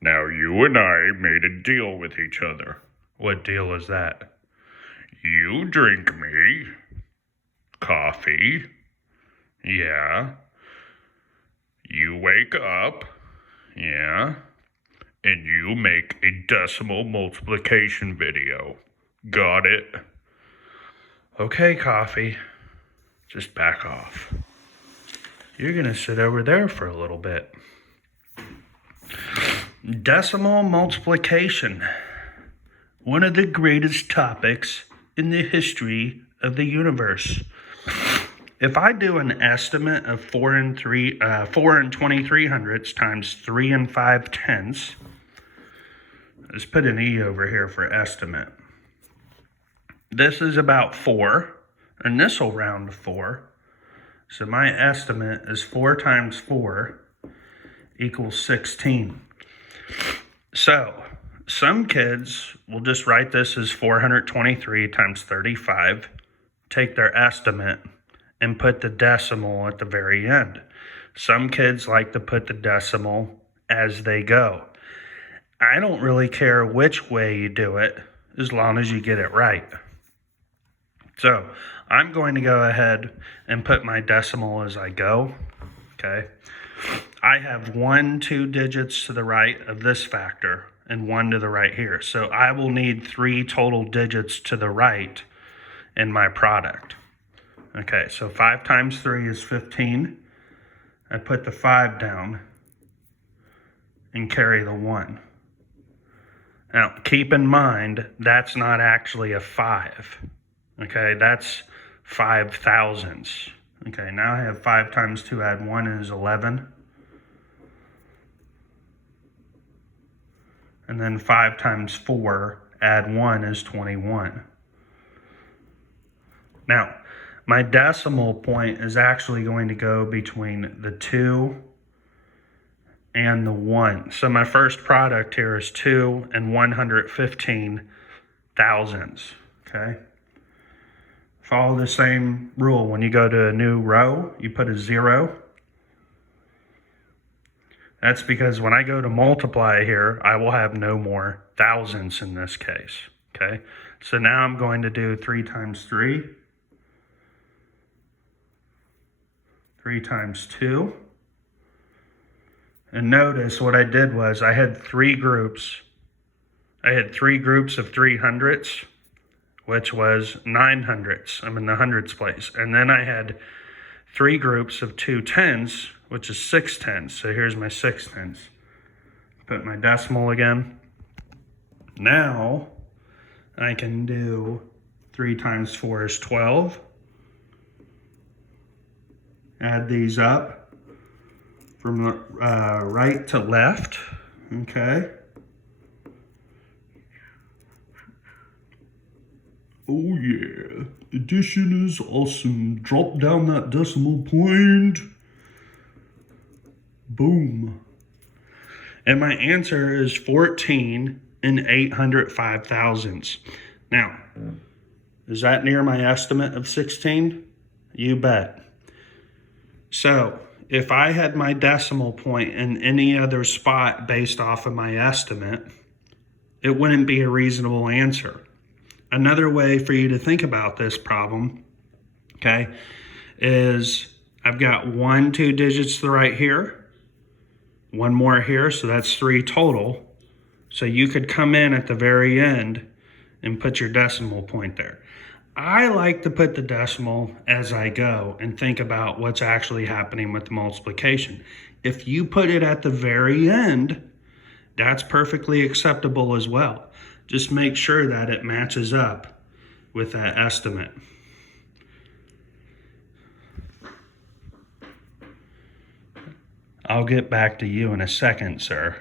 Now you and I made a deal with each other. What deal is that? You drink me coffee. Yeah. You wake up. Yeah. And you make a decimal multiplication video. Got it? Okay, Coffee. Just back off. You're gonna sit over there for a little bit. Decimal multiplication. One of the greatest topics in the history of the universe. If I do an estimate of 4 and 23 hundredths times 3 and 5 tenths, let's put an E over here for estimate. This is about 4, and this will round to 4. So my estimate is 4 times 4 equals 16. So some kids will just write this as 423 times 35, take their estimate, and put the decimal at the very end. Some kids like to put the decimal as they go. I don't really care which way you do it, as long as you get it right. So I'm going to go ahead and put my decimal as I go, okay? I have 2 digits to the right of this factor and 1 to the right here. So I will need 3 total digits to the right in my product. Okay, so 5 times 3 is 15. I put the 5 down and carry the 1. Now, keep in mind, that's not actually a 5. Okay, that's 5 thousandths. Okay, now I have 5 times 2 add 1 is 11. And then 5 times 4 add 1 is 21. Now, my decimal point is actually going to go between the 2 and the 1. So my first product here is 2 and 115 thousandths, okay? Follow the same rule. When you go to a new row, you put a 0. That's because when I go to multiply here, I will have no more thousandths in this case, okay? So now I'm going to do 3 times 3. 3 times 2. And notice what I did was I had 3 groups. I had 3 groups of 3 hundredths, which was 9 hundredths. I'm in the hundredths place. And then I had 3 groups of 2 tenths, which is 6 tenths. So here's my 6 tenths. Put my decimal again. Now I can do 3 times 4 is 12. Add these up from right to left, okay? Oh yeah, addition is awesome. Drop down that decimal point. Boom. And my answer is 14 and 805 thousandths. Now, is that near my estimate of 16? You bet. So if I had my decimal point in any other spot based off of my estimate, it wouldn't be a reasonable answer. Another way for you to think about this problem, okay, is I've got 2 digits to the right here, 1 more here, so that's 3 total. So you could come in at the very end and put your decimal point there. I like to put the decimal as I go and think about what's actually happening with the multiplication. If you put it at the very end, that's perfectly acceptable as well. Just make sure that it matches up with that estimate. I'll get back to you in a second, sir.